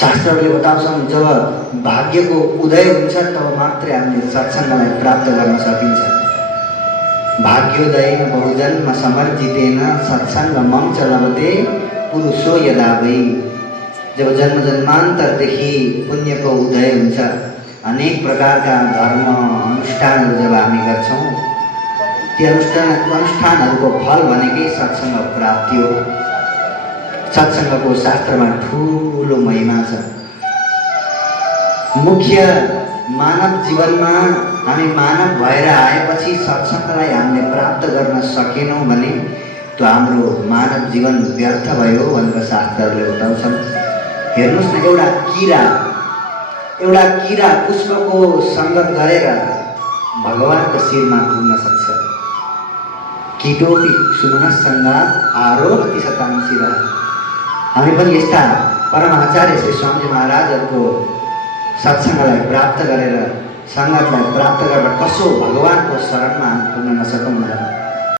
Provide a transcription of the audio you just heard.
शास्त्रहरूले बताउँछन् जब भाग्यको उदय हुन्छ तब मात्रै हामीले सत्सङ्गलाई प्राप्त गर्न सकिन्छ। भाग्योदयेन बहुजन्म समर्जितेन सत्सङ्ग मम च लभते पुरुषो यदा वै। जब जन्म जन्मान्तरदेखि पुण्यको उदय हुन्छ, अनेक प्रकारका धर्म अनुष्ठानहरू जब हामी गर्छौँ, ती अनुष्ठानहरूको फल भनेकै सत्सङ्ग प्राप्ति हो। सत्सङ्गको शास्त्रमा ठुलो महिमा छ। मुख्य मानव जीवनमा हामी मानव भएर आएपछि सत्सङ्गलाई हामीले प्राप्त गर्न सकेनौँ भने त्यो हाम्रो मानव जीवन व्यर्थ भयो भनेर शास्त्रहरूले बताउँछन्। हेर्नुहोस् न, एउटा किरा पुष्पको सङ्गत गरेर भगवानको शिरमा पुग्न सक्छ। कीटोपि सुमनस्सङ्गात् आरोहति शतां शिरः। हामी पनि यस्ता परम आचार्य श्री स्वामीजी महाराजहरूको सत्सङ्गलाई प्राप्त गरेर, सङ्गतलाई प्राप्त गरेर कसो भगवानको शरणमा पुग्न नसकौँ।